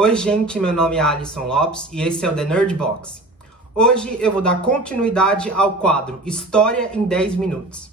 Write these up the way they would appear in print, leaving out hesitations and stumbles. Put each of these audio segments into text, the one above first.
Oi gente, meu nome é Alisson Lopes e esse é o The Nerd Box. Hoje eu vou dar continuidade ao quadro História em 10 Minutos.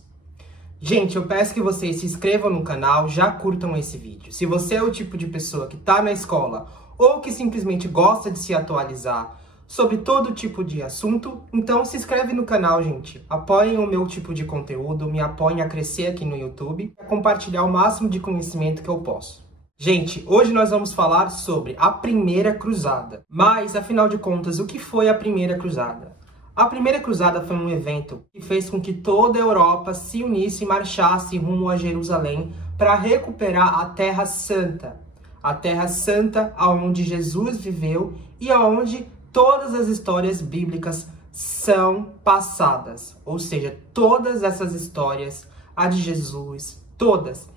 Gente, eu peço que vocês se inscrevam no canal, já curtam esse vídeo. Se você é o tipo de pessoa que está na escola ou que simplesmente gosta de se atualizar sobre todo tipo de assunto, então se inscreve no canal, gente. Apoiem o meu tipo de conteúdo, me apoiem a crescer aqui no YouTube, a compartilhar o máximo de conhecimento que eu posso. Gente, hoje nós vamos falar sobre a Primeira Cruzada. Mas, afinal de contas, o que foi a Primeira Cruzada? A Primeira Cruzada foi um evento que fez com que toda a Europa se unisse e marchasse rumo a Jerusalém para recuperar a Terra Santa. A Terra Santa onde Jesus viveu e onde todas as histórias bíblicas são passadas. Ou seja, todas essas histórias, a de Jesus, todas,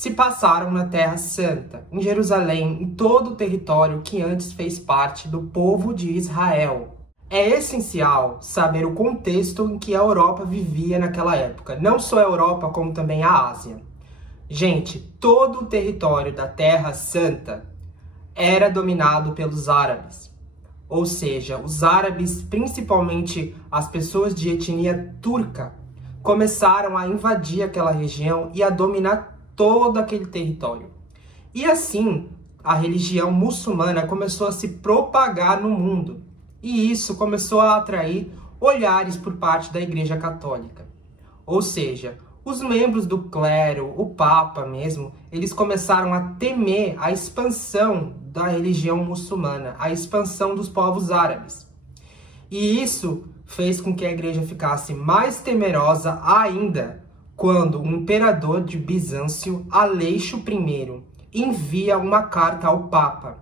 se passaram na Terra Santa, em Jerusalém, em todo o território que antes fez parte do povo de Israel. É essencial saber o contexto em que a Europa vivia naquela época, não só a Europa, como também a Ásia. Gente, todo o território da Terra Santa era dominado pelos árabes. Ou seja, os árabes, principalmente as pessoas de etnia turca, começaram a invadir aquela região e a dominar todo aquele território. E assim, a religião muçulmana começou a se propagar no mundo. E isso começou a atrair olhares por parte da Igreja Católica. Ou seja, os membros do clero, o Papa mesmo, eles começaram a temer a expansão da religião muçulmana, a expansão dos povos árabes. E isso fez com que a igreja ficasse mais temerosa ainda quando o imperador de Bizâncio, Aleixo I, envia uma carta ao Papa,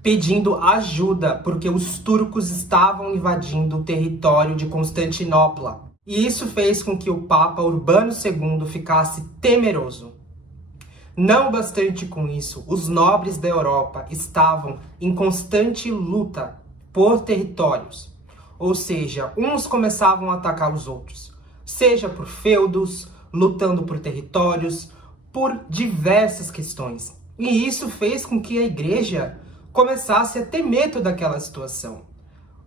pedindo ajuda porque os turcos estavam invadindo o território de Constantinopla. E isso fez com que o Papa Urbano II ficasse temeroso. Não bastante com isso, os nobres da Europa estavam em constante luta por territórios. Ou seja, uns começavam a atacar os outros, seja por feudos, lutando por territórios, por diversas questões. E isso fez com que a igreja começasse a temer toda aquela situação.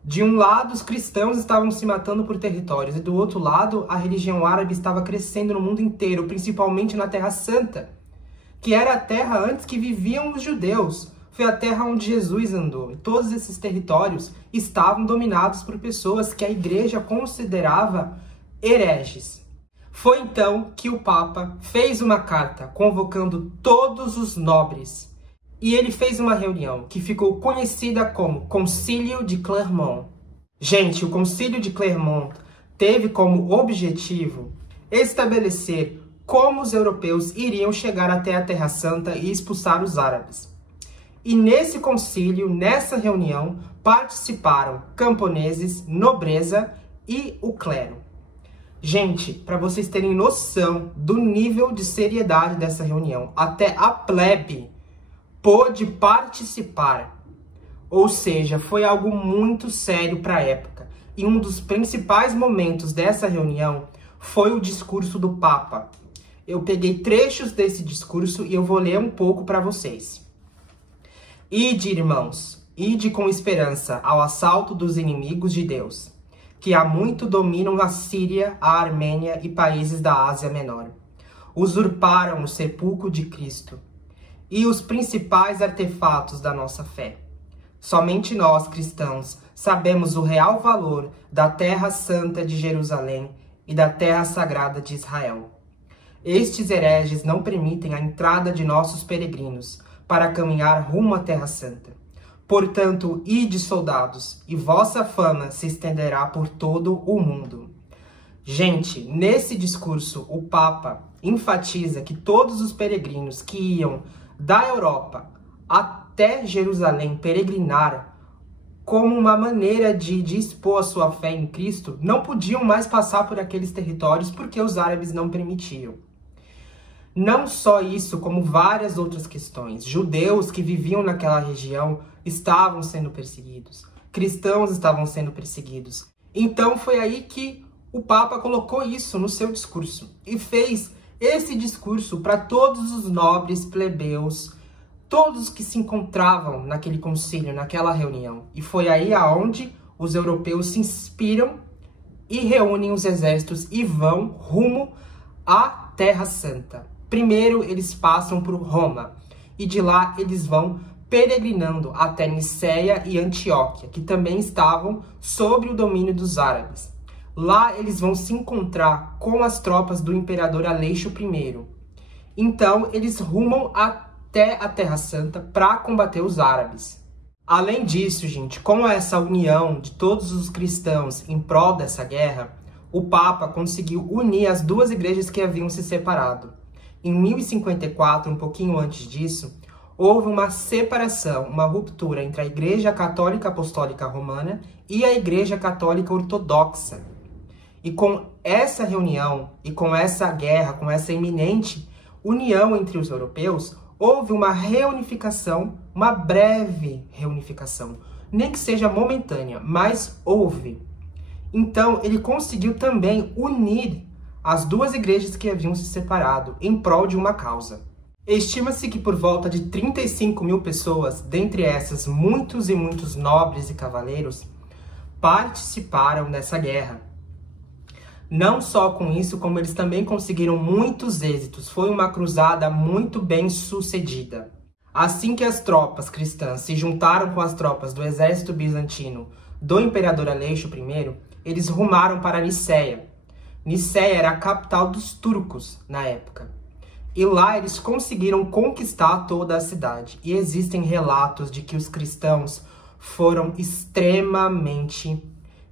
De um lado, os cristãos estavam se matando por territórios, e do outro lado, a religião árabe estava crescendo no mundo inteiro, principalmente na Terra Santa, que era a terra antes que viviam os judeus. Foi a terra onde Jesus andou. E todos esses territórios estavam dominados por pessoas que a igreja considerava hereges. Foi então que o Papa fez uma carta convocando todos os nobres. E ele fez uma reunião que ficou conhecida como Concílio de Clermont. Gente, o Concílio de Clermont teve como objetivo estabelecer como os europeus iriam chegar até a Terra Santa e expulsar os árabes. E nesse concílio, nessa reunião, participaram camponeses, nobreza e o clero. Gente, para vocês terem noção do nível de seriedade dessa reunião, até a plebe pôde participar. Ou seja, foi algo muito sério para a época. E um dos principais momentos dessa reunião foi o discurso do Papa. Eu peguei trechos desse discurso e eu vou ler um pouco para vocês. Ide, irmãos, ide com esperança ao assalto dos inimigos de Deus, que há muito dominam a Síria, a Armênia e países da Ásia Menor. Usurparam o sepulcro de Cristo e os principais artefatos da nossa fé. Somente nós, cristãos, sabemos o real valor da Terra Santa de Jerusalém e da Terra Sagrada de Israel. Estes hereges não permitem a entrada de nossos peregrinos para caminhar rumo à Terra Santa. Portanto, ide, soldados, e vossa fama se estenderá por todo o mundo. Gente, nesse discurso, o Papa enfatiza que todos os peregrinos que iam da Europa até Jerusalém peregrinar como uma maneira de expor a sua fé em Cristo, não podiam mais passar por aqueles territórios porque os árabes não permitiam. Não só isso, como várias outras questões. Judeus que viviam naquela região estavam sendo perseguidos. Cristãos estavam sendo perseguidos. Então foi aí que o Papa colocou isso no seu discurso. E fez esse discurso para todos os nobres plebeus todos que se encontravam naquele concílio, naquela reunião. E foi aí aonde os europeus se inspiram e reúnem os exércitos e vão rumo à Terra Santa. Primeiro eles passam por Roma e de lá eles vão peregrinando até Niceia e Antioquia, que também estavam sob o domínio dos árabes. Lá eles vão se encontrar com as tropas do imperador Aleixo I. Então eles rumam até a Terra Santa para combater os árabes. Além disso, gente, com essa união de todos os cristãos em prol dessa guerra, o Papa conseguiu unir as duas igrejas que haviam se separado. Em 1054, um pouquinho antes disso, houve uma separação, uma ruptura entre a Igreja Católica Apostólica Romana e a Igreja Católica Ortodoxa. E com essa reunião e com essa guerra, com essa iminente união entre os europeus, houve uma reunificação, uma breve reunificação. Nem que seja momentânea, mas houve. Então, ele conseguiu também unir as duas igrejas que haviam se separado em prol de uma causa. Estima-se que por volta de 35 mil pessoas, dentre essas muitos e muitos nobres e cavaleiros, participaram dessa guerra. Não só com isso, como eles também conseguiram muitos êxitos. Foi uma cruzada muito bem sucedida. Assim que as tropas cristãs se juntaram com as tropas do exército bizantino do imperador Aleixo I, eles rumaram para Niceia. Niceia era a capital dos turcos na época. E lá eles conseguiram conquistar toda a cidade. E existem relatos de que os cristãos foram extremamente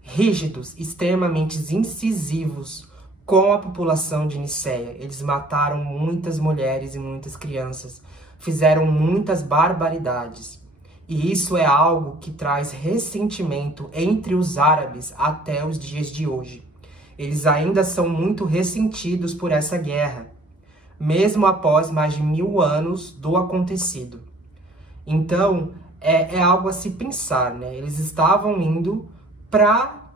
rígidos, extremamente incisivos com a população de Niceia. Eles mataram muitas mulheres e muitas crianças, fizeram muitas barbaridades. E isso é algo que traz ressentimento entre os árabes até os dias de hoje. Eles ainda são muito ressentidos por essa guerra, mesmo após mais de 1000 anos do acontecido. Então, é algo a se pensar, né? Eles estavam indo para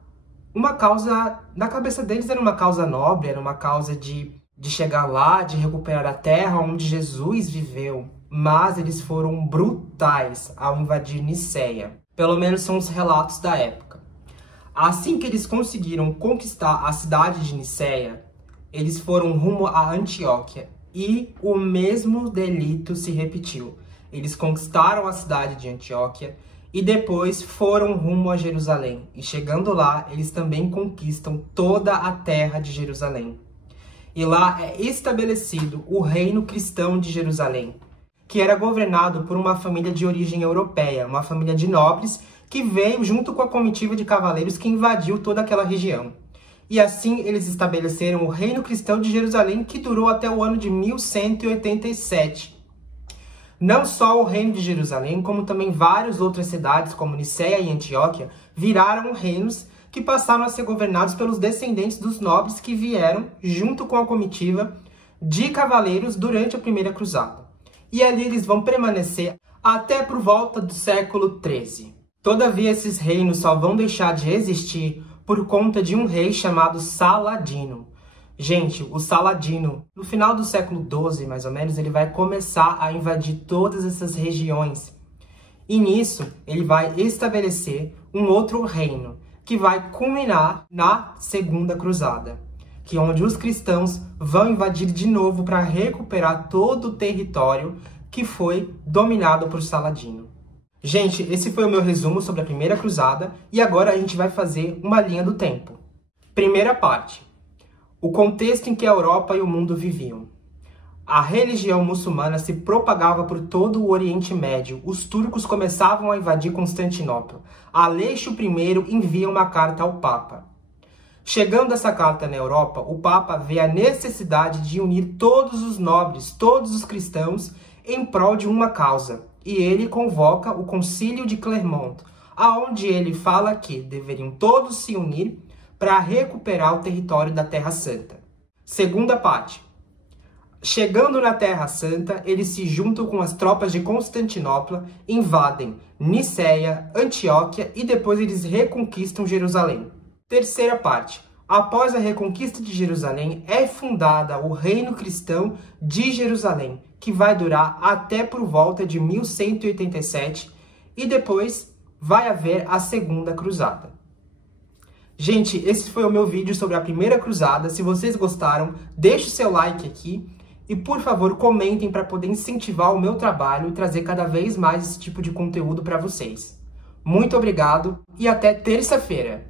uma causa, na cabeça deles era uma causa nobre, era uma causa de chegar lá, de recuperar a terra onde Jesus viveu. Mas eles foram brutais ao invadir Niceia. Pelo menos são os relatos da época. Assim que eles conseguiram conquistar a cidade de Niceia, eles foram rumo a Antioquia e o mesmo delito se repetiu. Eles conquistaram a cidade de Antioquia e depois foram rumo a Jerusalém. E chegando lá, eles também conquistam toda a terra de Jerusalém. E lá é estabelecido o reino cristão de Jerusalém, que era governado por uma família de origem europeia, uma família de nobres que veio junto com a comitiva de cavaleiros que invadiu toda aquela região. E assim eles estabeleceram o reino cristão de Jerusalém, que durou até o ano de 1187. Não só o reino de Jerusalém, como também várias outras cidades, como Niceia e Antioquia, viraram reinos que passaram a ser governados pelos descendentes dos nobres que vieram junto com a comitiva de cavaleiros durante a Primeira Cruzada. E ali eles vão permanecer até por volta do século XIII. Todavia, esses reinos só vão deixar de existir por conta de um rei chamado Saladino. Gente, o Saladino, no final do século XII, mais ou menos, ele vai começar a invadir todas essas regiões. E nisso, ele vai estabelecer um outro reino, que vai culminar na Segunda Cruzada, que é onde os cristãos vão invadir de novo para recuperar todo o território que foi dominado por Saladino. Gente, esse foi o meu resumo sobre a Primeira Cruzada e agora a gente vai fazer uma linha do tempo. Primeira parte. O contexto em que a Europa e o mundo viviam. A religião muçulmana se propagava por todo o Oriente Médio. Os turcos começavam a invadir Constantinopla. Aleixo I envia uma carta ao Papa. Chegando essa carta na Europa, o Papa vê a necessidade de unir todos os nobres, todos os cristãos, em prol de uma causa. E ele convoca o Concílio de Clermont, aonde ele fala que deveriam todos se unir para recuperar o território da Terra Santa. Segunda parte. Chegando na Terra Santa, eles se juntam com as tropas de Constantinopla, invadem Niceia, Antioquia e depois eles reconquistam Jerusalém. Terceira parte. após a reconquista de Jerusalém, é fundada o Reino Cristão de Jerusalém, que vai durar até por volta de 1187, e depois vai haver a Segunda Cruzada. Gente, esse foi o meu vídeo sobre a Primeira Cruzada. Se vocês gostaram, deixe o seu like aqui e, por favor, comentem para poder incentivar o meu trabalho e trazer cada vez mais esse tipo de conteúdo para vocês. Muito obrigado e até terça-feira!